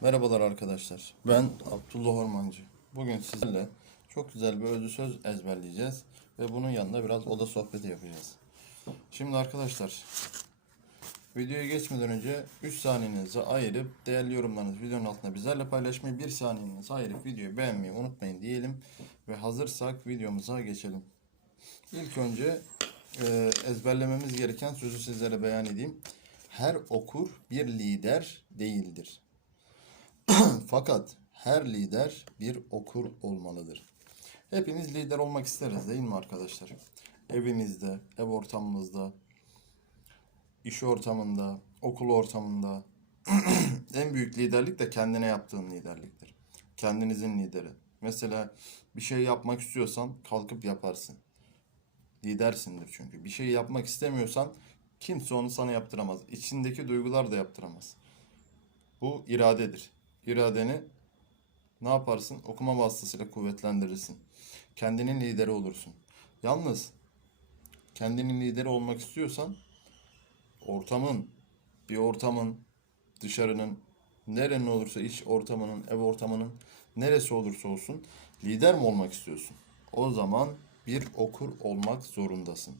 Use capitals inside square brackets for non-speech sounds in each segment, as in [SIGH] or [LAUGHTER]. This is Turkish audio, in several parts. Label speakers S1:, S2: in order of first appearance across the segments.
S1: Merhabalar arkadaşlar. Ben Abdullah Ormancı. Bugün sizlerle çok güzel bir özlü söz ezberleyeceğiz ve bunun yanında biraz oda sohbeti yapacağız. Şimdi arkadaşlar videoya geçmeden önce 3 saniyenizi ayırıp değerli yorumlarınızı videonun altına bizlerle paylaşmayı 1 saniyenizi ayırıp videoyu beğenmeyi unutmayın diyelim ve hazırsak videomuza geçelim. İlk önce e, ezberlememiz gereken sözü sizlere beyan edeyim. Her okur bir lider değildir. [COUGHS] Fakat her lider bir okur olmalıdır. Hepimiz lider olmak isteriz değil mi arkadaşlar? Evimizde, ev ortamımızda, iş ortamında, okul ortamında [COUGHS] en büyük liderlik de kendine yaptığın liderliktir. Kendinizin lideri. Mesela bir şey yapmak istiyorsan kalkıp yaparsın. Lidersindir çünkü. Bir şey yapmak istemiyorsan kimse onu sana yaptıramaz. İçindeki duygular da yaptıramaz. Bu iradedir. İradeni ne yaparsın? Okuma vasıtasıyla kuvvetlendirirsin. Kendinin lideri olursun. Yalnız kendinin lideri olmak istiyorsan ortamın, bir ortamın, dışarının, nerenin olursa iş ortamının, ev ortamının neresi olursa olsun lider mi olmak istiyorsun? O zaman bir okur olmak zorundasın.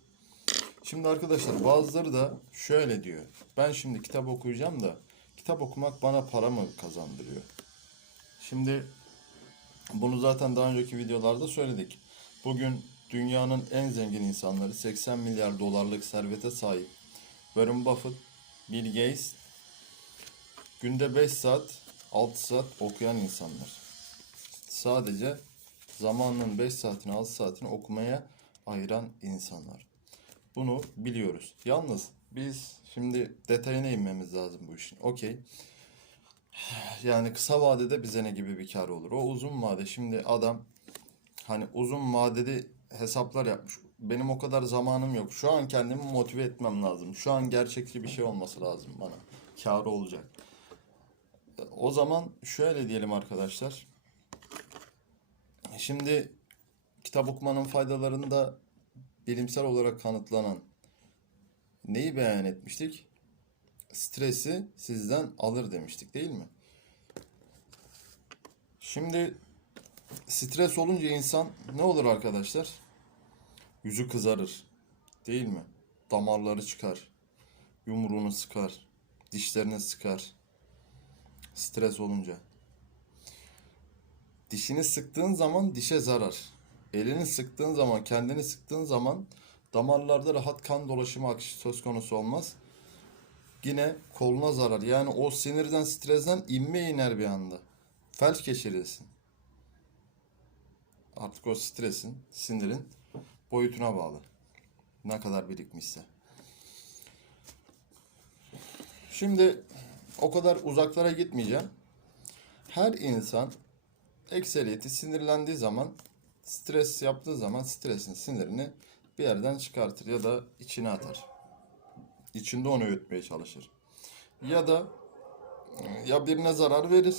S1: Şimdi arkadaşlar bazıları da şöyle diyor. Ben şimdi kitap okuyacağım da kitap okumak bana para mı kazandırıyor? Şimdi bunu zaten daha önceki videolarda söyledik. Bugün dünyanın en zengin insanları 80 milyar dolarlık servete sahip. Warren Buffett, Bill Gates günde 5 saat, 6 saat okuyan insanlar. Sadece zamanının 5 saatini, 6 saatini okumaya ayıran insanlar. Bunu biliyoruz. Yalnız biz şimdi detayına inmemiz lazım bu işin. Okey. Yani kısa vadede bize ne gibi bir kar olur? O uzun vade. Şimdi adam hani uzun vadeli hesaplar yapmış. Benim o kadar zamanım yok. Şu an kendimi motive etmem lazım. Şu an gerçekçi bir şey olması lazım bana. Karı olacak. O zaman şöyle diyelim arkadaşlar. Şimdi kitap okumanın faydalarında bilimsel olarak kanıtlanan neyi beyan etmiştik? Stresi sizden alır demiştik değil mi? Şimdi stres olunca insan ne olur arkadaşlar? Yüzü kızarır. Değil mi? Damarları çıkar. Yumruğunu sıkar. Dişlerini sıkar. Stres olunca. Dişini sıktığın zaman dişe zarar. Elini sıktığın zaman, kendini sıktığın zaman damarlarda rahat kan dolaşımı akışı söz konusu olmaz. Yine koluna zarar. Yani o sinirden, stresten inme iner bir anda. Felç geçirirsin. Artık o stresin, sinirin boyutuna bağlı. Ne kadar birikmişse. Şimdi o kadar uzaklara gitmeyeceğim. Her insan ekseriyeti sinirlendiği zaman stres yaptığı zaman stresin sinirini bir yerden çıkartır ya da içine atar. İçinde onu öğütmeye çalışır. Ya da ya birine zarar verir,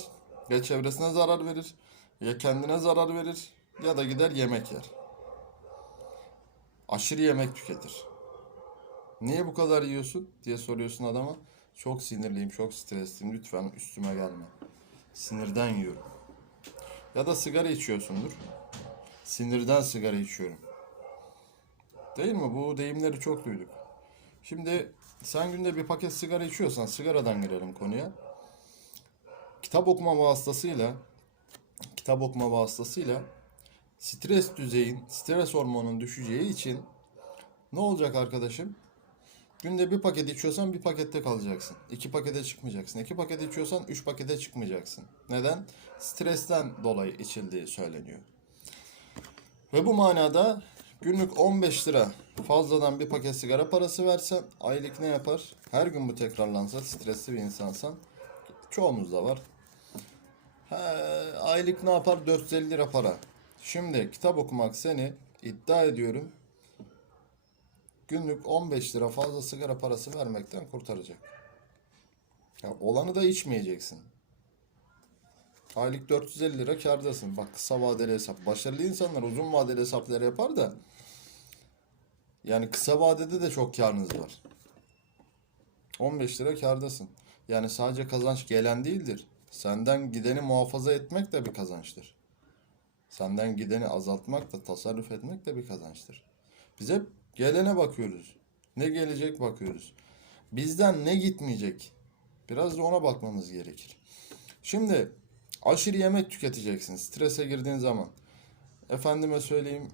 S1: ya çevresine zarar verir, ya kendine zarar verir ya da gider yemek yer. Aşırı yemek tüketir. Niye bu kadar yiyorsun diye soruyorsun adama. Çok sinirliyim, çok stresliyim. Lütfen üstüme gelme. Sinirden yiyorum. Ya da sigara içiyorsundur. Sinirden sigara içiyorum. Değil mi? Bu deyimleri çok duyduk. Şimdi sen günde bir paket sigara içiyorsan sigaradan girelim konuya. Kitap okuma vasıtasıyla kitap okuma vasıtasıyla stres düzeyin, stres hormonunun düşeceği için ne olacak arkadaşım? Günde bir paket içiyorsan bir pakette kalacaksın. İki pakete çıkmayacaksın. İki paket içiyorsan üç pakete çıkmayacaksın. Neden? Stresten dolayı içildiği söyleniyor. Ve bu manada günlük 15 lira fazladan bir paket sigara parası versen aylık ne yapar? Her gün bu tekrarlansa stresli bir insansan çoğumuzda var. He, aylık ne yapar? 450 lira para. Şimdi kitap okumak seni iddia ediyorum günlük 15 lira fazla sigara parası vermekten kurtaracak. Ya olanı da içmeyeceksin. Aylık 450 lira kârdasın. Bak kısa vadeli hesap. Başarılı insanlar uzun vadeli hesapları yapar da yani kısa vadede de çok karınız var. 15 lira kârdasın. Yani sadece kazanç gelen değildir. Senden gideni muhafaza etmek de bir kazançtır. Senden gideni azaltmak da tasarruf etmek de bir kazançtır. Biz hep gelene bakıyoruz. Ne gelecek bakıyoruz. Bizden ne gitmeyecek? Biraz da ona bakmamız gerekir. Şimdi aşırı yemek tüketeceksin strese girdiğin zaman. Efendime söyleyeyim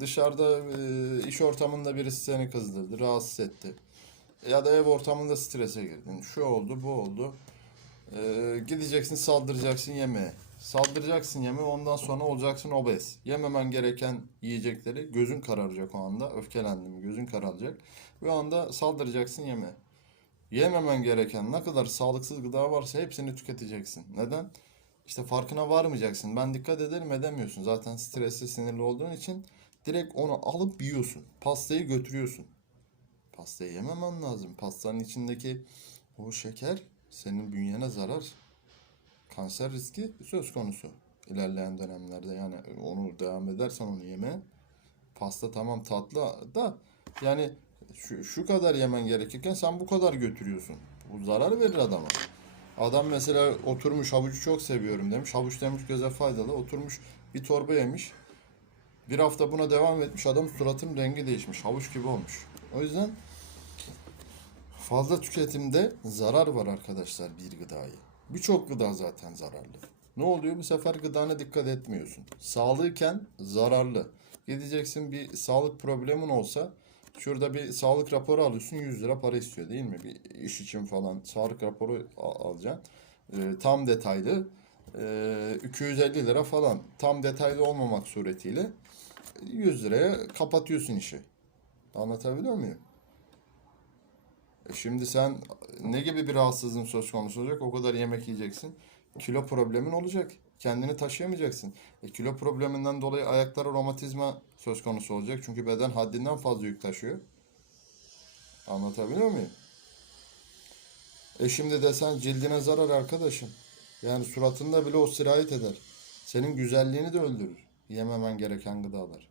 S1: dışarıda e, iş ortamında birisi seni kızdırdı, rahatsız etti. Ya da ev ortamında strese girdin. Şu oldu, bu oldu. E, gideceksin saldıracaksın yemeğe. Saldıracaksın yemeğe ondan sonra olacaksın obez. Yememen gereken yiyecekleri gözün kararacak o anda. Öfkelendim gözün kararacak. Ve o anda saldıracaksın yemeğe. Yememen gereken ne kadar sağlıksız gıda varsa hepsini tüketeceksin. Neden? İşte farkına varmayacaksın. Ben dikkat ederim edemiyorsun. Zaten stresli sinirli olduğun için direkt onu alıp yiyorsun. Pastayı götürüyorsun. Pastayı yememen lazım. Pastanın içindeki o şeker senin bünyene zarar. Kanser riski söz konusu. İlerleyen dönemlerde yani onu devam edersen onu yeme. Pasta tamam tatlı da yani şu, şu kadar yemen gerekirken sen bu kadar götürüyorsun. Bu zarar verir adama. Adam mesela oturmuş havucu çok seviyorum demiş. Havuç demiş göze faydalı. Oturmuş bir torba yemiş. Bir hafta buna devam etmiş. Adam suratın rengi değişmiş. Havuç gibi olmuş. O yüzden fazla tüketimde zarar var arkadaşlar bir gıdayı. Birçok gıda zaten zararlı. Ne oluyor? Bu sefer gıdana dikkat etmiyorsun. Sağlıyken zararlı. Gideceksin bir sağlık problemin olsa şurada bir sağlık raporu alıyorsun 100 lira para istiyor değil mi? Bir iş için falan sağlık raporu al- alacaksın. Ee, tam detaylı. Ee, 250 lira falan. Tam detaylı olmamak suretiyle 100 liraya kapatıyorsun işi. Anlatabiliyor muyum? E şimdi sen ne gibi bir rahatsızlığın söz konusu olacak? O kadar yemek yiyeceksin. Kilo problemin olacak. Kendini taşıyamayacaksın. E kilo probleminden dolayı ayaklara romatizma söz konusu olacak. Çünkü beden haddinden fazla yük taşıyor. Anlatabiliyor muyum? E şimdi desen cildine zarar arkadaşım. Yani suratında bile o sirayet eder. Senin güzelliğini de öldürür. Yememen gereken gıdalar.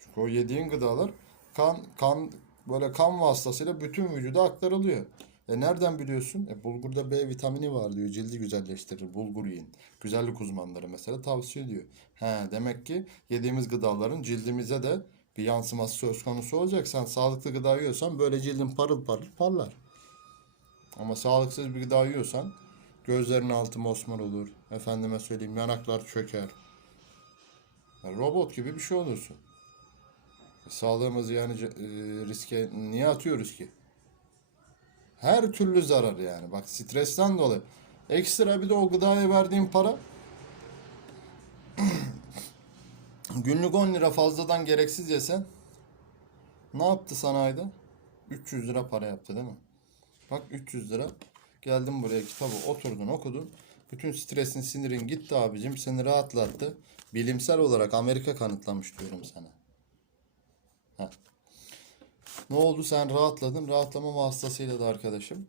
S1: Çünkü o yediğin gıdalar kan kan böyle kan vasıtasıyla bütün vücuda aktarılıyor. E nereden biliyorsun? E bulgurda B vitamini var diyor. Cildi güzelleştirir. Bulgur yiyin. Güzellik uzmanları mesela tavsiye ediyor. He demek ki yediğimiz gıdaların cildimize de bir yansıması söz konusu olacak. Sen sağlıklı gıda yiyorsan böyle cildin parıl parıl parlar. Ama sağlıksız bir gıda yiyorsan gözlerin altı mosmor olur. Efendime söyleyeyim yanaklar çöker. Ya robot gibi bir şey olursun. Sağlığımızı yani e, riske niye atıyoruz ki? Her türlü zarar yani. Bak stresten dolayı. Ekstra bir de o gıdaya verdiğin para [CLEARS THROAT] günlük 10 lira fazladan gereksiz yesen ne yaptı sana ayda? 300 lira para yaptı değil mi? Bak 300 lira. Geldin buraya kitabı oturdun okudun. Bütün stresin sinirin gitti abicim seni rahatlattı. Bilimsel olarak Amerika kanıtlamış diyorum sana. Heh. Ne oldu sen rahatladın. Rahatlama vasıtasıyla da arkadaşım.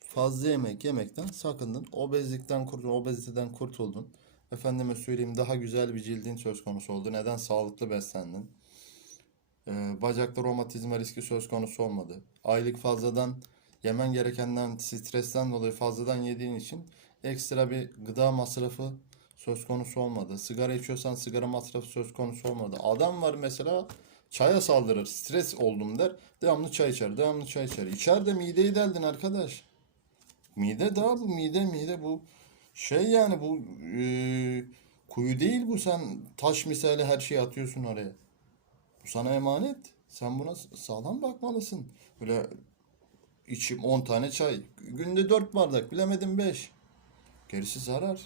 S1: Fazla yemek yemekten sakındın. Obezlikten kurtuldun. Obeziteden kurtuldun. Efendime söyleyeyim daha güzel bir cildin söz konusu oldu. Neden? Sağlıklı beslendin. Ee, bacakta romatizma riski söz konusu olmadı. Aylık fazladan yemen gerekenden stresten dolayı fazladan yediğin için ekstra bir gıda masrafı söz konusu olmadı. Sigara içiyorsan sigara masrafı söz konusu olmadı. Adam var mesela çaya saldırır. Stres oldum der. Devamlı çay içer. Devamlı çay içer. İçer de mideyi deldin arkadaş. Mide daha bu mide mide bu şey yani bu e, kuyu değil bu sen taş misali her şeyi atıyorsun oraya. Bu sana emanet. Sen buna sağlam bakmalısın. Böyle içim 10 tane çay. Günde 4 bardak bilemedim 5. Gerisi zarar.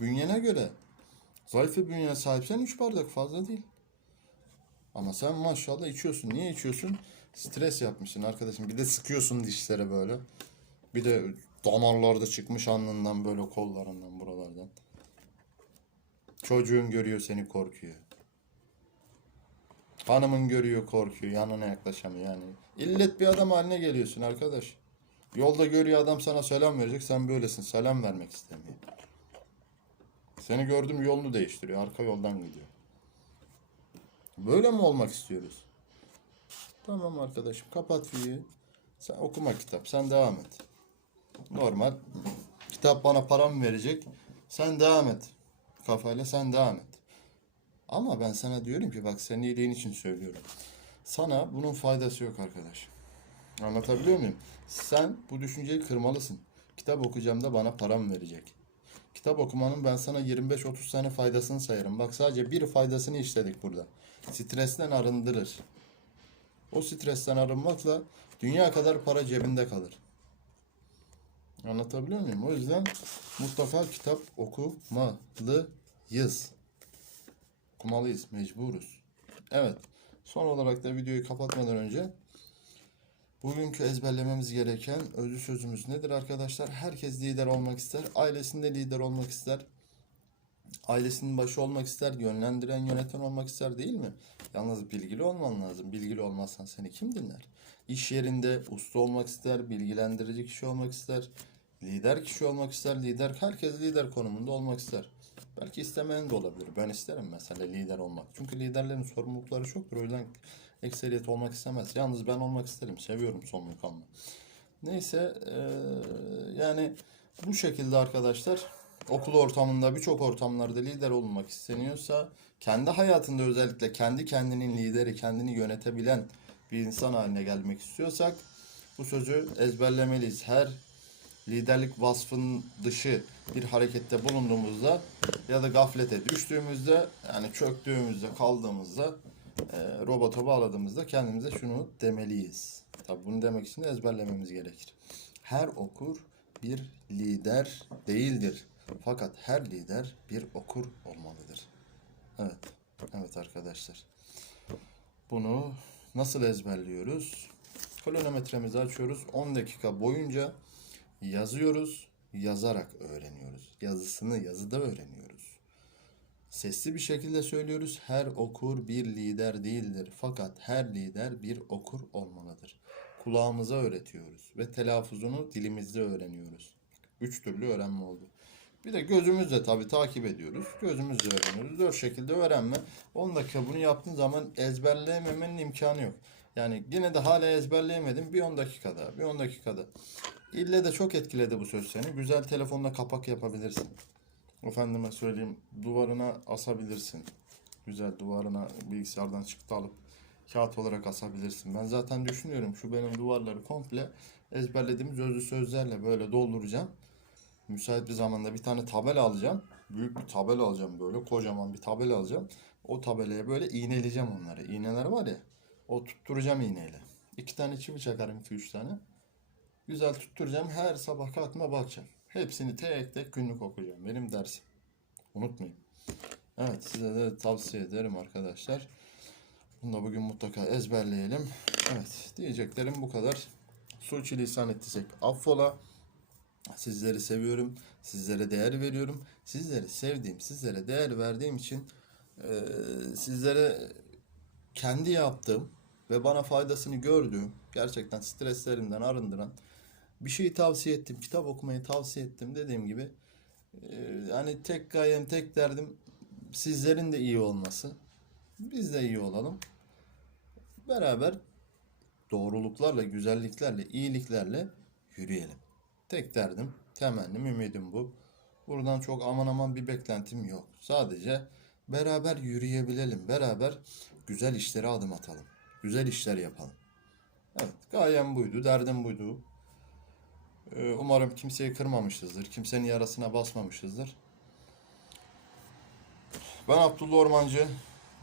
S1: Bünyene göre. Zayıf bir bünyeye sahipsen 3 bardak fazla değil. Ama sen maşallah içiyorsun. Niye içiyorsun? Stres yapmışsın arkadaşım. Bir de sıkıyorsun dişlere böyle. Bir de damarlarda çıkmış alnından böyle kollarından buralardan. Çocuğun görüyor seni korkuyor. Hanımın görüyor korkuyor. Yanına yaklaşamıyor yani. İllet bir adam haline geliyorsun arkadaş. Yolda görüyor adam sana selam verecek. Sen böylesin. Selam vermek istemiyor. Seni gördüm yolunu değiştiriyor. Arka yoldan gidiyor. Böyle mi olmak istiyoruz? Tamam arkadaşım kapat videoyu. Sen okuma kitap. Sen devam et. Normal kitap bana para mı verecek? Sen devam et. Kafayla sen devam et. Ama ben sana diyorum ki bak senin iyiliğin için söylüyorum. Sana bunun faydası yok arkadaş. Anlatabiliyor muyum? Sen bu düşünceyi kırmalısın. Kitap okuyacağım da bana para mı verecek? Kitap okumanın ben sana 25-30 tane faydasını sayarım. Bak sadece bir faydasını işledik burada. Stresten arındırır. O stresten arınmakla dünya kadar para cebinde kalır. Anlatabiliyor muyum? O yüzden mutlaka kitap okumalıyız. Okumalıyız, mecburuz. Evet. Son olarak da videoyu kapatmadan önce bugünkü ezberlememiz gereken özlü sözümüz nedir arkadaşlar? Herkes lider olmak ister. Ailesinde lider olmak ister. Ailesinin başı olmak ister. Yönlendiren, yöneten olmak ister değil mi? Yalnız bilgili olman lazım. Bilgili olmazsan seni kim dinler? İş yerinde usta olmak ister, bilgilendirici kişi olmak ister, lider kişi olmak ister, lider herkes lider konumunda olmak ister. Belki istemeyen de olabilir. Ben isterim mesela lider olmak. Çünkü liderlerin sorumlulukları çoktur. O yüzden ekseriyet olmak istemez. Yalnız ben olmak isterim. Seviyorum sorumluluk almayı. Neyse eee, yani bu şekilde arkadaşlar okul ortamında birçok ortamlarda lider olmak isteniyorsa kendi hayatında özellikle kendi kendinin lideri, kendini yönetebilen bir insan haline gelmek istiyorsak bu sözü ezberlemeliyiz. Her liderlik vasfının dışı bir harekette bulunduğumuzda ya da gaflete düştüğümüzde yani çöktüğümüzde kaldığımızda e, robota bağladığımızda kendimize şunu demeliyiz. Tabi bunu demek için de ezberlememiz gerekir. Her okur bir lider değildir. Fakat her lider bir okur olmalıdır. Evet. Evet arkadaşlar. Bunu nasıl ezberliyoruz? Kronometremizi açıyoruz. 10 dakika boyunca yazıyoruz. Yazarak öğreniyoruz. Yazısını yazıda öğreniyoruz. Sesli bir şekilde söylüyoruz. Her okur bir lider değildir. Fakat her lider bir okur olmalıdır. Kulağımıza öğretiyoruz ve telaffuzunu dilimizde öğreniyoruz. Üç türlü öğrenme oldu. Bir de gözümüzle tabii takip ediyoruz. Gözümüzle öğreniyoruz. Dört şekilde öğrenme. 10 dakika bunu yaptığın zaman ezberleyememenin imkanı yok. Yani yine de hala ezberleyemedim. Bir 10 dakikada, bir 10 dakikada. İlle de çok etkiledi bu söz seni. Güzel telefonla kapak yapabilirsin. Efendime söyleyeyim duvarına asabilirsin. Güzel duvarına bilgisayardan çıktı alıp kağıt olarak asabilirsin. Ben zaten düşünüyorum şu benim duvarları komple ezberlediğim sözlü sözlerle böyle dolduracağım. Müsait bir zamanda bir tane tabela alacağım. Büyük bir tabela alacağım böyle kocaman bir tabela alacağım. O tabelaya böyle iğneleyeceğim onları. İğneler var ya o tutturacağım iğneyle. İki tane çivi çakarım iki üç tane. Güzel tutturacağım. Her sabah kalkma bakacağım. Hepsini tek tek günlük okuyacağım. Benim dersim. Unutmayın. Evet size de tavsiye ederim arkadaşlar. Bunu da bugün mutlaka ezberleyelim. Evet diyeceklerim bu kadar. Suçilisan ettiysek affola. Sizleri seviyorum. Sizlere değer veriyorum. Sizleri sevdiğim, sizlere değer verdiğim için eee, sizlere kendi yaptığım ve bana faydasını gördüğüm, gerçekten streslerimden arındıran bir şeyi tavsiye ettim. Kitap okumayı tavsiye ettim. Dediğim gibi eee, hani tek gayem, tek derdim sizlerin de iyi olması. Biz de iyi olalım. Beraber doğruluklarla, güzelliklerle, iyiliklerle yürüyelim. Tek derdim, temennim, ümidim bu. Buradan çok aman aman bir beklentim yok. Sadece beraber yürüyebilelim. Beraber güzel işlere adım atalım. Güzel işler yapalım. Evet, gayem buydu, derdim buydu. Ee, Umarım kimseyi kırmamışızdır. Kimsenin yarasına basmamışızdır. Ben Abdullah Ormancı.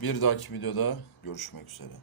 S1: Bir dahaki videoda görüşmek üzere.